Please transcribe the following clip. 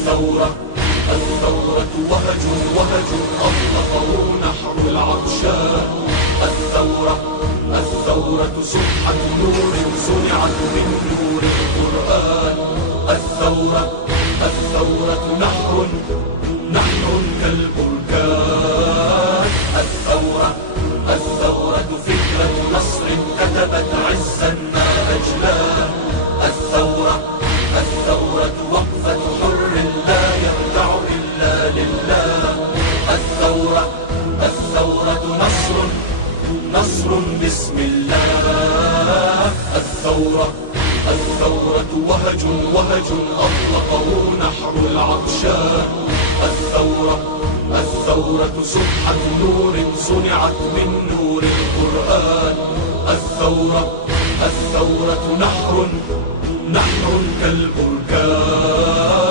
الثورة الثورة وهج وهج أطلقه نحر العطشان. الثورة الثورة سبحة نور صنعت من نور القرآن. الثورة الثورة نحر كالبركان. الثورة الثورة فكرة نصر كتبت عزا ما أجلاه. الثورة الثورة وقفة حر لا يرجع إلا لله. الثورة الثورة نصر بسم الله. الثورة الثورة وهج وهج أطلقه نحر العطشان. الثورة الثورة سبحة نور صنعت من نور القرآن. الثورة الثورة نحر كالبركان.